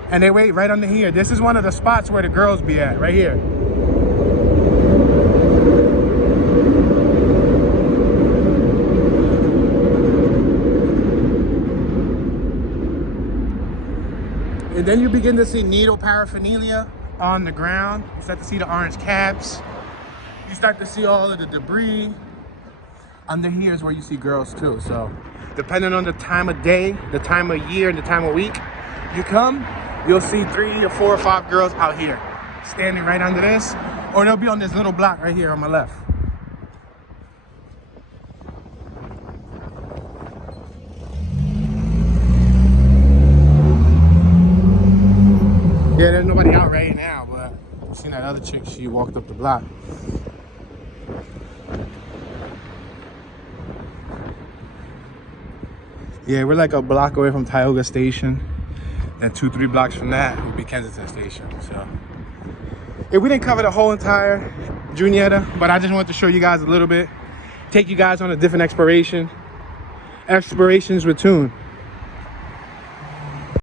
And they wait right under here. This is one of the spots where the girls be at, right here. And then you begin to see needle paraphernalia on the ground. You start to see the orange caps. You start to see all of the debris. Under here is where you see girls too. So depending on the time of day, the time of year, and the time of week you come, you'll see 3 or 4 or 5 girls out here standing right under this, or they'll be on this little block right here on my left. Yeah, there's nobody out right now, but I've seen that other chick, she walked up the block. Yeah, we're like a block away from Tioga Station. Then 2-3 blocks from that would be Kensington Station. So yeah, we didn't cover the whole entire Juniata, but I just wanted to show you guys a little bit. Take you guys on a different explorations with Toon.